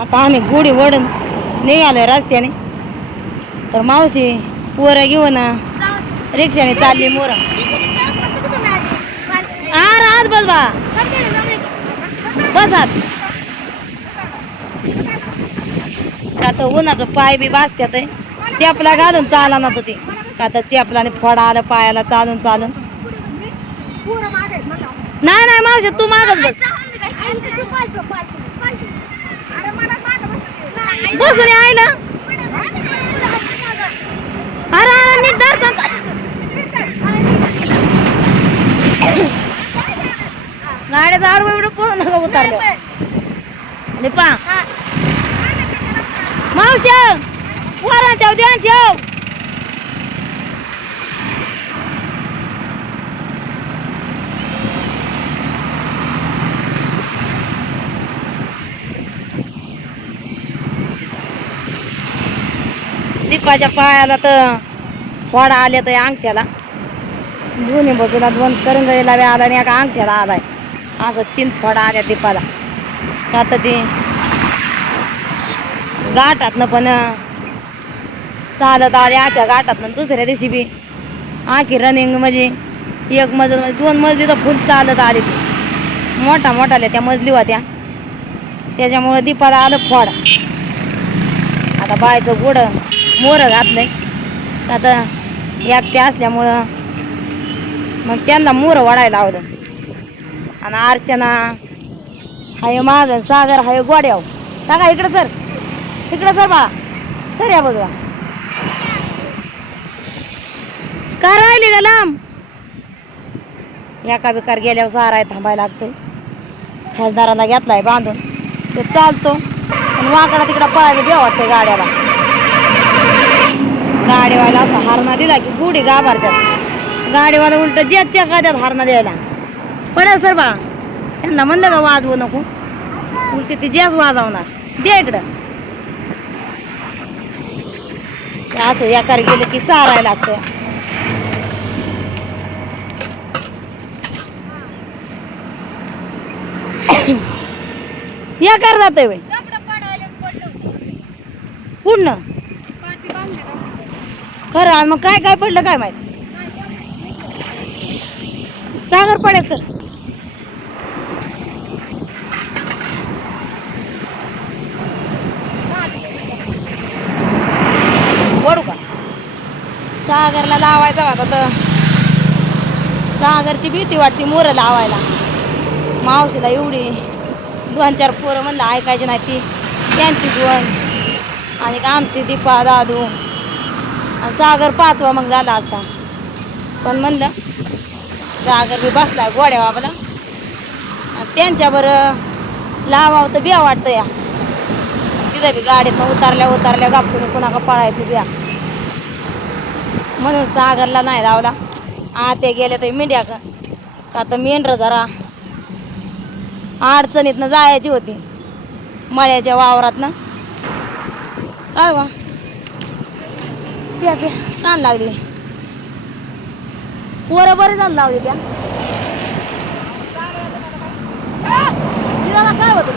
आता आम्ही गुढी ओढून निघालोय रस्त्याने. तर मावशी पोरं घेऊन रिक्षाने चालली मोर. हा राहत बस बा. बसात. का तर उन्हाचं पाय बी बाजत्यात चेपला घालून चाला ना ते. का तर चेपलाने फोडा आलं पायाला चालून चालून. नाही नाही मावशी तू मागत बस. बसून आयला अरे अरे नीट धर तर. गाड्याचं आडवं एवढं पळू नका उतरलं आणि पा मावशी वराच्या ध्यान ठेव पायाला तर फोडा आले तर अंगठ्याला. दोन्ही बाजूला दोन करंगळीला आला आणि एका अंगठ्याला आलाय. असं तीन फोडा आल्या दीपाला. आता ती गाठातनं पण चालत आले आख्या ना दुसऱ्या दिवशी बी. आखी रनिंग म्हणजे एक मजल म्हणजे दोन मजली तर फुल चालत आली ती. मोठा मोठाल्या त्या मजली होत्या. त्याच्यामुळं दीपाला आलं फोड. आता बायचं गोड मोरं घातलंय आता एकटे असल्यामुळं मग त्यांना मोरं वाढायला लावलं. आणि अर्चना हाय माग सागर हाय गोड्याव. सांगा इकडं सर. इकडं सर बा. सर या बघा. का राहिली का लांब? एका बिकार गेल्यावर साराय थांबायला लागतंय. खासदारांना घेतलाय बांधून. तो चालतो. आणि वाकडा तिकडं पळायला देवा वाटतंय गाड्याला. गाडीवाला असा हारणा दिला की गुढी गाभारतात गाडीवाला उलट जेटच्या गाड्यात हारणा द्यायला? पडेल सर बा. त्यांना म्हणलं का वाजवू नको? उलटी ती जेच वाजवणार. दे इकडं. असं एकार गेलं की चारायला लागतं. एकार जातंय बाई. पूर्ण खरं आणि मग काय काय पडलं काय माहीत? सागर पडेल सर पडू का? सागरला लावायचा होता तर सागरची भीती वाटते मोरं लावायला. मावशीला एवढी. दोन चार पोरं म्हणलं ऐकायची नाही ती. त्यांची दोन आणि आमची दीपा दादू. सागर पाचवा मग झाला असता पण म्हणलं सागर बी बसला गोड्या बाबाला. आणि त्यांच्यावर लावावं तर बिया वाटतं या. तिथं बी गाडीत उतरल्या उतरल्या गापून कुणाका पळायचं बिया म्हणून सागरला नाही लावला. आते गेले तर मेंढ्या का का तर मेंढर जरा अडचणीतनं जायची होती. मळ्याच्या वावरातनं. काय वा? प्या प्या ताण लागली. पोरं बरे झालं लावली त्या. काय होत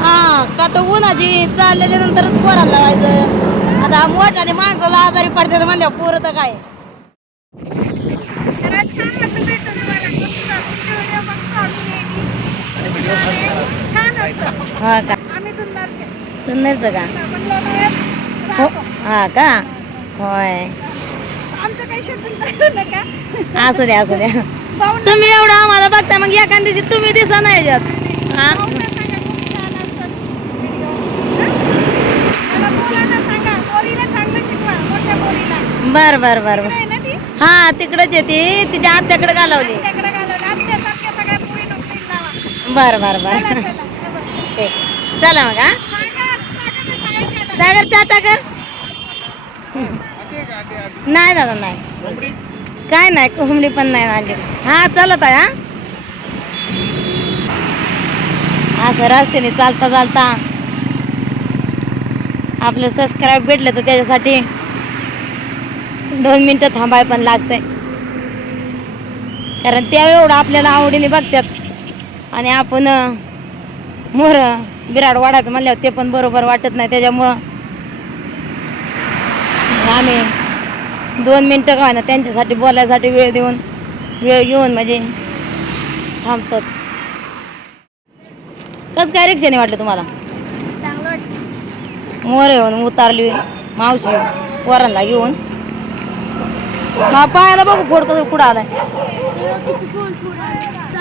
हा का तर उन्हाची चालल्याच्या नंतरच पोराला लावायचं. आता मोठाने माणसाला आजारी पडते म्हणजे पोरं तर काय. हा का? सुंदरच का हो हा का? होय. असू द्या असू द्या. तुम्ही एवढं आम्हाला बघता मग एखाद दिवशी तुम्ही दिसा नाही याच्यात. हा? बर बर बर. बर हा तिकडच येते तिच्या आत्याकडे घालवली. बर बर बर. ठीक. चला मग हा. सागर चाचा कर नाही दादा नाही. काय नाही कोंबडी पण नाही आणली हा चलत आहे हा. असं रस्त्याने चालता चालता आपलं सबस्क्राईब भेटलं तर त्याच्यासाठी दोन मिनटं थांबाय पण लागतंय. कारण त्या एवढं आपल्याला आवडीने बघतात. आणि आपण मोर बिराड वाढायचं म्हणल्यावर ते पण बरोबर वाटत नाही. त्याच्यामुळं आम्ही दोन मिनटं का ना त्यांच्यासाठी बोलायसाठी वेळ देऊन वेळ घेऊन म्हणजे थांबतो. कसं काय रिक्षाने वाटलं तुम्हाला? मोर येऊन उतारली मावशी वरांना घेऊन. हा पायाला बघू फोड कसं कुठं आलाय.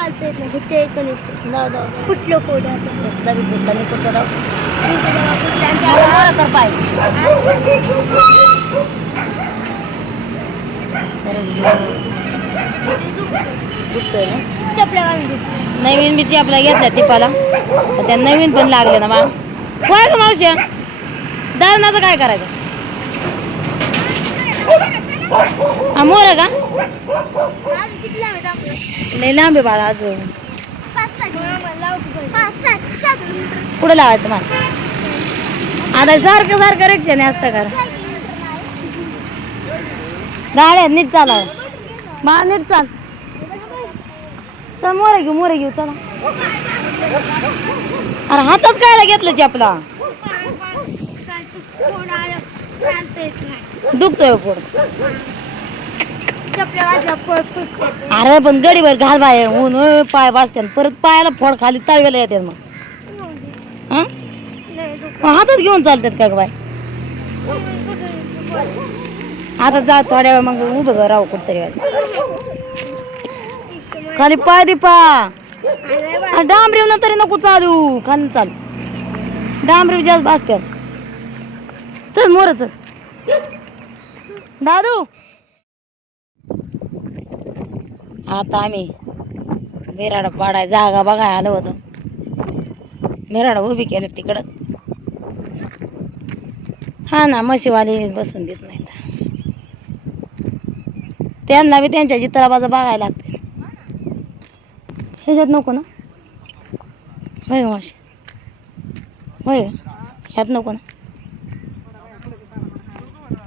येत नाही ते एक कोड फुटला राव. मी मोरा तर पाय दुखतोय ना चपल्या नवीन बी आपला घेतल्या टिपाला तर त्या नवीन पण लागले ना बा. काय ग मावशी? दारणाचं काय करायचं? हा मोर आहे का? लय लांब आहे बाळा अजून. कुठं लावायचं मला? आता सारखं सारखं नाही असतं कर गाड्या नीट चाला मा नीट चाल. चल मोरे घेऊ मोरे घेऊ चला. अरे हातात कायला घेतलं चपला दुखतोय पोट चपल्या वाजल्या पळ फुटते अरे पण गडीवर घाल बाय ऊन ओय, पाय वाजतात परत पायाला फोड खाली तळवेला येतात मग. हं? मग हातात घेऊन चालतात का ग बाय? आता जा थोड्या वेळ मग उभं कर राहू कुठतरी वेळेस खाली पाय दे पा डांबरीव ना तरी नको चालू खाली चाल. डांबरीव जास्त भासतात चल मोर चल दादू. आता आम्ही मिराड पाडाय जागा बघाय आलो होतो. मिराड उभी केले तिकडच. हा ना म्हशीवाले बसून देत नाहीत. त्यांना बी त्यांच्या चित्राबाजा बघायला लागते ह्याच्यात नको ना. होय मावशी. होय ह्यात नको ना.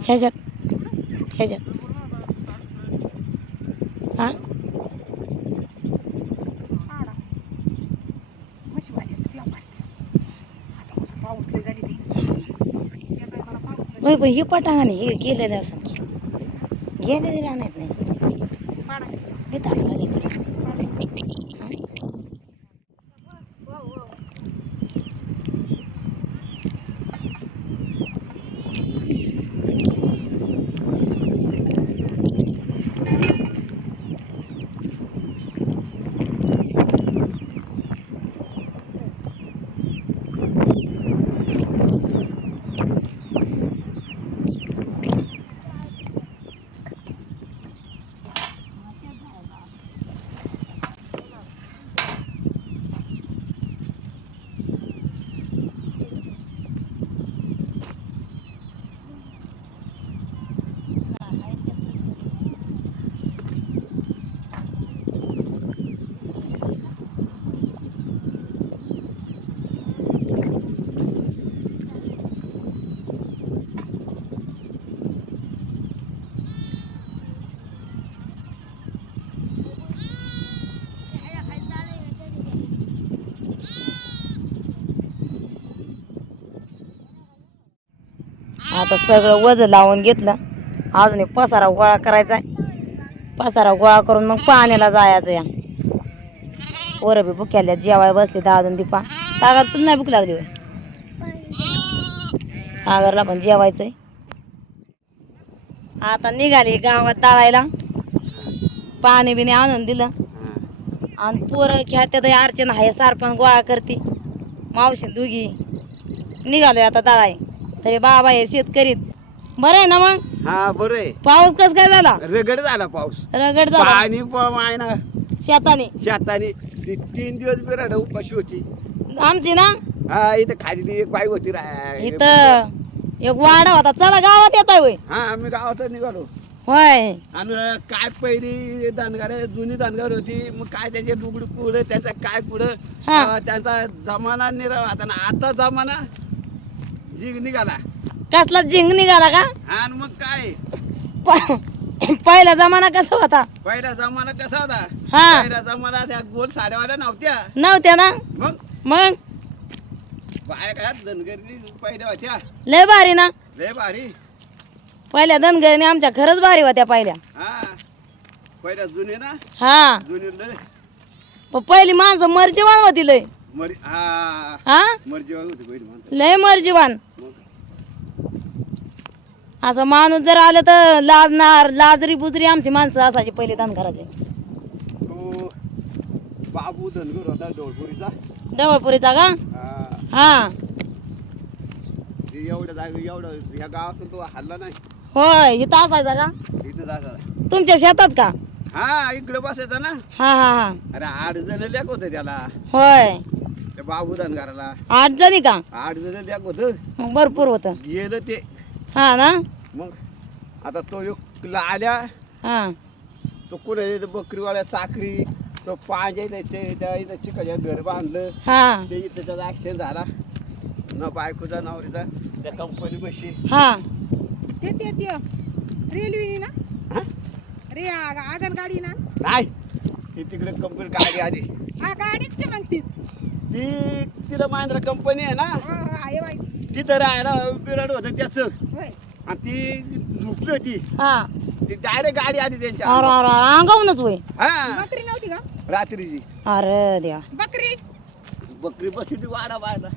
ह्याच्यात. ह्याच्यात हा होय पण हे पटांगाने हे गेलेले असं. गेलेले राहणार नाही. हे टाकलं इकडे आता सगळं वजन लावून घेतलं. अजून एक पसारा गोळा करायचा आहे पसारा गोळा करून मग पाण्याला जायचं या. पोरं बी भुक्याल्या जेवाय बसले दहा अजून दीपा. सागर तुला नाही भूक लागली होय? सागरला पण जेवायचंय. आता निघाली गावात दळायला. पाणी बिणी आणून दिलं. आणि पोरं खेळतात अर्चना आहे सारपण गोळा करते. मावशी दोघी. निघालोय आता दळाय. तरी बाबा हे शेतकरीत बरं आहे ना मग? हा बरं आहे. पाऊस कस काय झाला? रगड झाला पाऊस. रगड झाला. पाणी प- आहे ना. शेताने? शेताने. ती तीन दिवस बिराड उपाशी होती. आमची ना? हा इथं खाली ती एक बाई होती इथं एक वाडा होता. चला गावात येत आहे हा आम्ही गावात निघालो. होय. आणि काय पहिली दानगार जुनी दानगार होती. मग काय त्याचे डुगडी पुढे त्याचा काय पुढं? हा. अं, त्यांचा जमाना निराव आता ना आता जमाना जीग निघाला. कसला झिंग निघाला का? आणि मग काय? प- पहिला जमाना कसा होता? पहिला जमाना कसा होता? हा. पहिला जमाना त्या गोल साड्यावाल्या नव्हत्या. नव्हत्या ना? मग? मग? बाया काय धनगरी पहिल्या होत्या. लय भारी ना? लय भारी. पहिल्या धनगरीने आमच्या खरंच भारी होत्या पहिल्या. हा. पहिल्या जुने ना? हा. जुने लय. पहिली माणसं मर्जीवान होती लय. मरी हा. लय मर्जीवान असं माणूस जर आलं तर लाजणार लाजरी बुजरी आमची माणसं असायची पहिले धनगराचे बाबू धनगर होता डोळपुरीचा डवळपुरीचा का? हा. ते एवढ्या जागी एवढं ह्या गावातून तो हल्ला नाही. होय इथं असायचा का? इथं जायचा तुमच्या शेतात का? हा इकडे बसायचा ना. हा हा हा. अरे आठ जण लेख होते त्याला. होय. त्या बाबू धनगराला. आठ जणी का? आठ जण होत मग भरपूर होतं. गेलं ते. हा ना? मग आता तो एक आल्या. हा. तो कुठे बकरीवाल्या चाकरी. तो ते त्या इथं चिकाच्या घर बांधलं. हा. ते इथं त्याचा ऍक्सिडेंट झाला. ना बायकोचा नवरीचा त्या कंपनी बशी हा. ते ते ते. रेल्वे ना? हा? रे आगन गाडी ना? नाही. ती तिकडे कंपनी गाडी आली. हा गाडीच की मग तीच? ती तिला महिंद्रा कंपनी आहे ना? आहे माहिती. तिथं राहायला बिराड होतं त्याचं. होय. आणि ती झुकली होती. हा. ती डायरेक्ट गाडी आली त्यांच्या अरे अंगावर. अरे अरे, अंगावूनच होय. हा. बकरी नव्हती का? रात्रीची. अरे देवा. बकरी. बकरी बसली ती वाडा बायला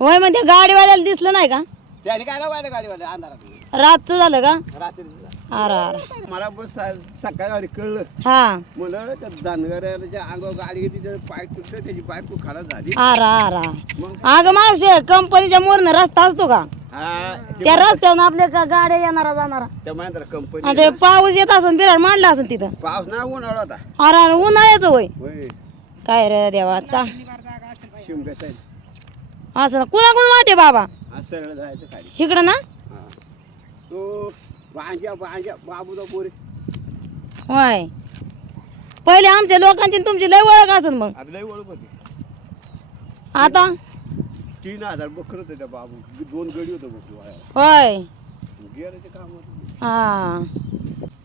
होय म्हणजे गाडीवाल्याला दिसलं नाही का? त्याने काय लावायला गाडीवाल्या अंधारात. रातचं झालं का? रात्रीची अरे अरे. मला बस सकाळी कळलं. हा. त्या धनगऱ्याच्या अंगावर गाडी घेतली त्याचं पाय तुटलं त्याची बायको खाला झाली. अरे अरे. मग? अगं मावशे कंपनीच्या मोरनं रस्ता असतो का? हा ते त्या रस्त्यावर आपल्या का गाड्या येणारा जाणारा? त्या महिंद्रा आणि कंपनी ते पाऊस येत असन बिराड मांडला असन तिथं. पाऊस नाही उन्हाळा होता. अरे अरे उन्हाळ्याचं होय. होय. काय रे देवा चा असेल असं कुणाकुण वाटे बाबा? सरळ जायचं खाली. इकडं ना? तो भांज्या भांज्या बाबूचा पोरी होय. पहिले आमच्या लोकांची आणि तुमची लय ओळख असन मग. अरे लय ओळख होती. आता? तीन हजार बकर होते त्या बाबू. दोन गडी होतं बकरी वाया होय. गेलं ते काम होतं हा.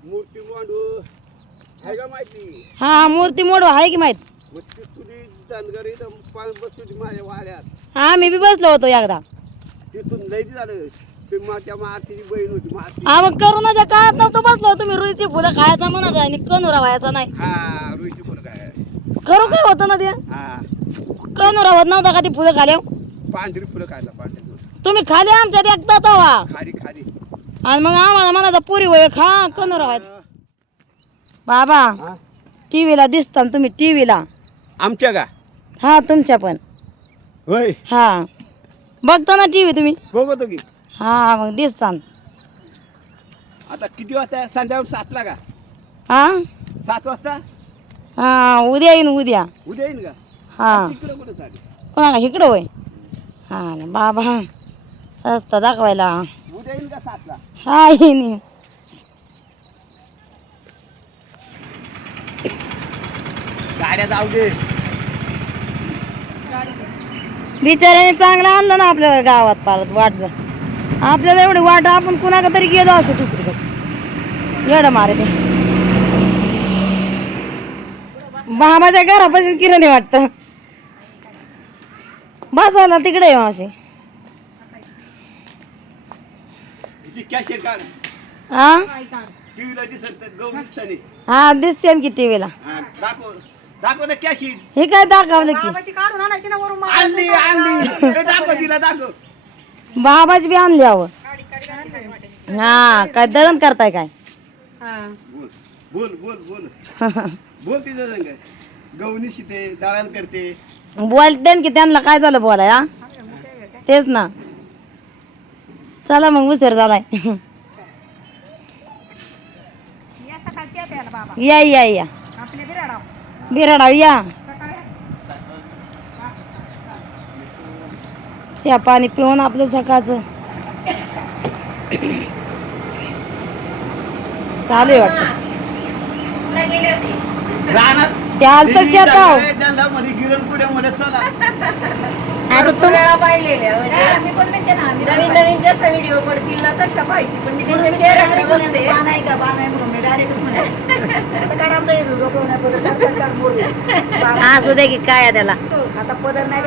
मूर्ती मांडू. आहे का माहिती? हा मूर्ती मोड आहे की माहीत? मग ती तुझी धनगर इथं पाच बसली होती माझ्या वाड्यात. आम्ही बी बसलो होतो एकदा. तिथून लई झालं. ते मा त्या मातीची बहीण होती माती. हा मग करोनाच्या काळात नव्हतं बसलो. तुम्ही रुईची फुलं खायचा म्हणत आणि कनुरा व्हायचा नाही. हा रुईची फुलं काय खरोखर होतं ना ते? हा. कनुरा होत नव्हता का ती फुलं खाल्या पांढरी फुलं खायला पांढरी फुलं तुम्ही खाली आमच्यात एकदा तवा. खारी खारी आणि मग आम्हाला म्हणायचा पुरी वय खा कनुरा व्हायचा. बाबा हा? टीव्हीला दिसता ना तुम्ही टीव्हीला. आमच्या का? हा तुमच्या पण. होय. हा. बघता ना टीव्ही तुम्ही? बघतो की. हा मग दिसता ना. आता किती वाजता संध्याकाळी सातला का हा? सात वाजता? हा उद्या येईन उद्या. उद्या येईन का? हा. तिकडे कुठे चालेल कोणा इकडं होय? हा ना बाबा. रस्ता दाखवायला. उद्या येईन का सातला? हा येईन गाड्या जाऊ दे. बिचाऱ्याने चांगलं आणलं ना आपल्या गावात पालत वाट जर आपल्याला एवढी वाट आपण कुणाला तरी गेलो असतो दुसरीकडे. एवढं मारे ते. बाबाच्या घरापासून किराणे वाटत. बसायला तिकडे आहे मावशी. हा टीव्हीला दिसत हा की टीव्हीला. हा, दाखव दाखव ना कॅशियर. हे काय दाखवलं की? बाबाची काढून आणायची ना वरून आणली आणली. हे दाखव तिला दाखव. बाबाची बी आणली हवं हा काय दळण करताय काय? बोल बोल बोल बोल. बोल तिचं संग. गहू शिते दळण करते. बोलते की त्यांना काय झालं बोलाय हा? तेच ना. चला मग उशीर झालाय. या या या बिराडाव या. या पाणी पिऊन आपलं सकाळचं. चालू आहे वाटतं. त्या आलतं शेताव. आता म्हणजे नवीन नवीन जशा व्हिडिओ पडतील ना तशा पाहायची पण मी त्यांच्या चेहऱ्याकडे बघते. असू दे की काय आहे त्याला.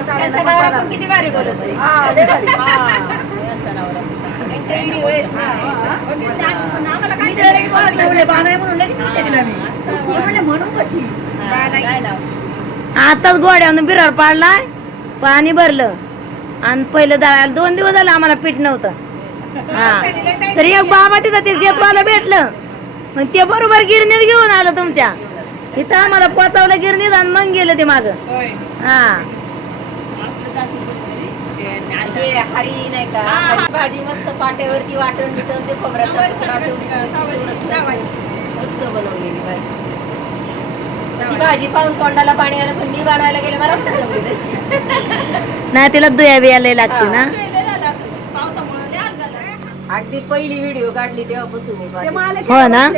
त्यांचा नवरा पण किती भारी बोलत आहे. हा. यांचा नवरा. पण. त्यांचे व्हिडिओ आहेत ना. बघितले आम्ही पण आम्हाला काय हा, काय नाव? आताच गोड्यानं बिरार पाडलाय. पाणी भरलं. आणि पहिलं दळायला दोन दिवस झालं आम्हाला पीठ नव्हतं. हा. तर एक बाबा तिथं ते शेतवाला भेटलं. मग ते बरोबर गिरणीत घेऊन आलं तुमच्या. इथं आम्हाला पोचावलं गिरणीत आणि मग गेलं ते माग. हा. हरी नाही का? भाजी मस्त पाट्यावरती वाटण ते खोबऱ्याचा तेवढं मस्त बनवलेली भाजी. ती भाजी पाहून तोंडाला पाणी आलं पण मी बनवायला गेले मला नाही तिला दुया बिया लय लागते ना. अगदी पहिली व्हिडिओ काढली तेव्हापासून मी भाजी. हो ना?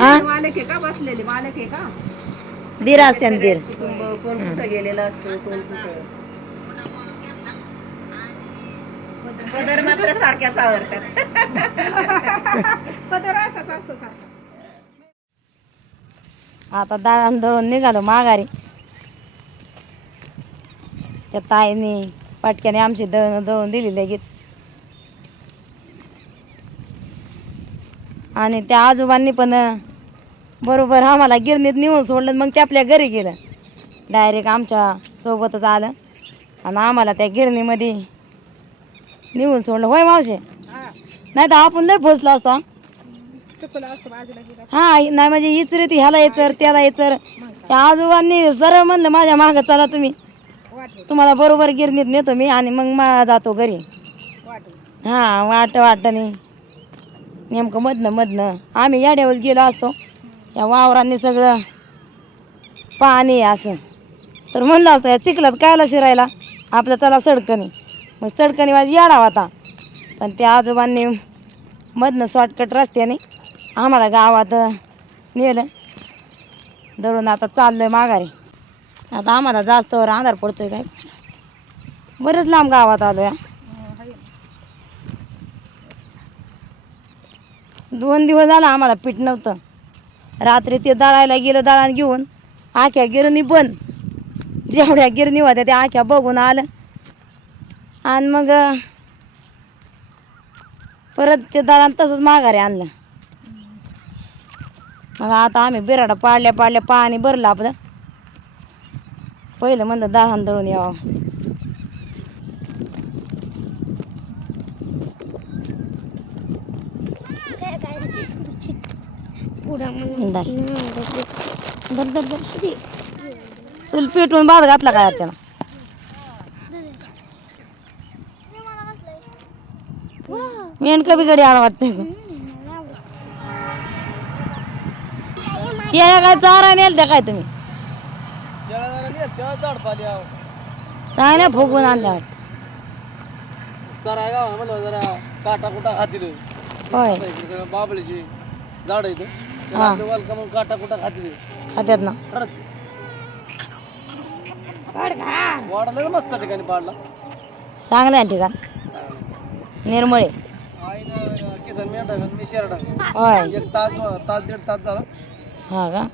हा? मालक आहे का बसलेले? मालक आहे का? दीर असते ना दीर. कुटुंब कोण कुठं गेलेलं असतं कोण कुठं? पदर मात्र सारख्या सावरतात. पदर असाच असतो सारखा. आता दळण दळून निघालो माघारी. त्या ताईने पटक्याने आमची दळण दळून दिली लगेच. आणि त्या आजोबांनी पण बरोबर आम्हाला गिरणीत नेऊन सोडलं मग ते आपल्या घरी गेलं. डायरेक्ट आमच्या सोबतच आलं. आणि आम्हाला त्या गिरणीमध्ये नेऊन सोडलं. होय मावशे? नाही तर आपण लय फसलो असतो हा. नाही म्हणजे हीच रीती ह्याला येचर त्याला येचर त्या आजोबांनी सरळ म्हणलं माझ्या मागं चला तुम्ही. वाटू तुम्हाला बरोबर गिरणीत नेतो मी आणि मग मा जातो घरी. वाटू हा वाट वाटणी नेमकं मधनं मधनं. आम्ही याड्यावर गेलो असतो. या वावरांनी सगळं पाणी असं. तर म्हणलं असतं या चिखलात कायला शिरायला? आपलं त्याला सडकणी. मग सडकणी माझी याडा होता. पण त्या आजोबांनी मधनं शॉर्टकट रस्त्याने आम्हाला गावात नेलं. दळून आता चाललंय माघारी. आता आम्हाला जास्त वर अंधार पडतोय काय? बरंच लांब गावात आलो या दोन दिवस झाला आम्हाला पीठ नव्हतं. रात्री ते दळायला गेलं दळान घेऊन आख्या गिरणी बंद. जेवढ्या गिरणी होत्या त्या आख्या बघून आलं. आणि मग परत ते दळान तसंच माघारी आणलं. मग आता आम्ही बिराडा पाडल्या पाडल्या पाणी भरलं आपलं. पहिलं म्हणलं दहान दळून यावं. धर. पेटून पेटवून भात घातला काय त्याला मेन कभी गडी आला वाटतंय ग. शेळ्या काय चारा नेल त्या काय तुम्ही काय नाही फुगून आणल्या वाटतं. जरा गाव म्हणलं जरा काटा कुटा खातील. होय. इकडे सगळं बाबळीची झाड इथं हा. वालका मग काटा कुटा खातील. खात्यात ना. वाढलं ना मस्त ठिकाणी पाडला. चांगलं आहे ठिकाण. निर्मळे. किसन मेंढा मी शेरडा. होय. एक तास दो- तास दीड तास झाला. हा का?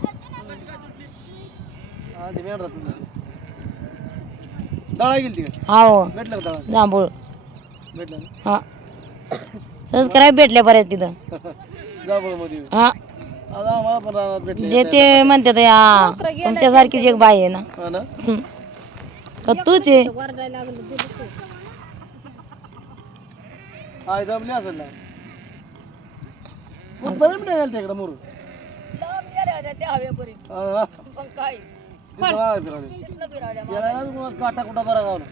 दळा गेली हो भेटलं का दळा जांभूळ. भेटलं हा. सबस्क्राईब भेटले बरेच तिथं. ना जांभळमध्ये. हा. आज आम्हाला पण रानात भेटले जे ते म्हणते या तुमच्यासारखीच एक बाई आहे ना. हा ना. का तूच आहे? असेल ना. मग बरं नाही गेलं तिकडं मुरू. हा. तिथं वावर फिरवले. गेला ना तुम्हाला काटा कुटा बरा गावला?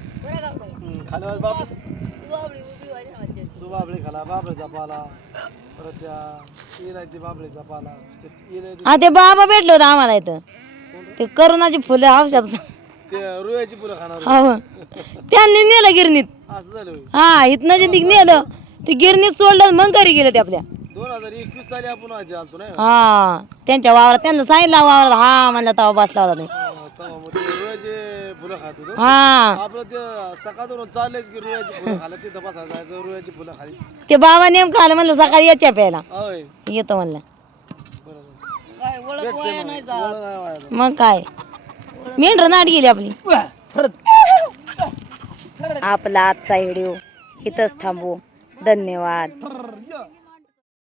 हम्म, खाली वाज बाबळे सुबाबळे खाला बाबळेचा पाला परत त्या इलायची बाबळेचा पाला ते इलायची हा ते बाबा भेटलो होतं आम्हाला इथं. ते करोनाची फुलं औषध. ते रुयाची फुलं खाणार हो. त्यांनी नेलं गिरणीत. असं झालं होय. हा इथनं जे नेलं ते गिरणीत सोडलं मग घरी गेलं ते आपल्या. दोन हजार एकवीस साली आपण आधी आलतो नाही हा त्यांच्या वावरात त्यांना सांगितलं वावरात हा म्हणला तवा बसला होता ते हा, तेव्हा मग ते रुयाचे फुलं खात होतो. हा. आपलं ते सकाळ चाललेच की रुयाची फुलं खाली तिथं बसायला जायचं रुयाची फुलं खाली. ते बाबा नेमकं आलं म्हणलं सकाळी याच्या प्यायला. होय. येतो म्हणलं. भेटते मग. ओळख नाही वाया जात. मग काय? मेंढर नाट गेली आपली. आपला आजचा व्हिडिओ इथंच थांबू धन्यवाद.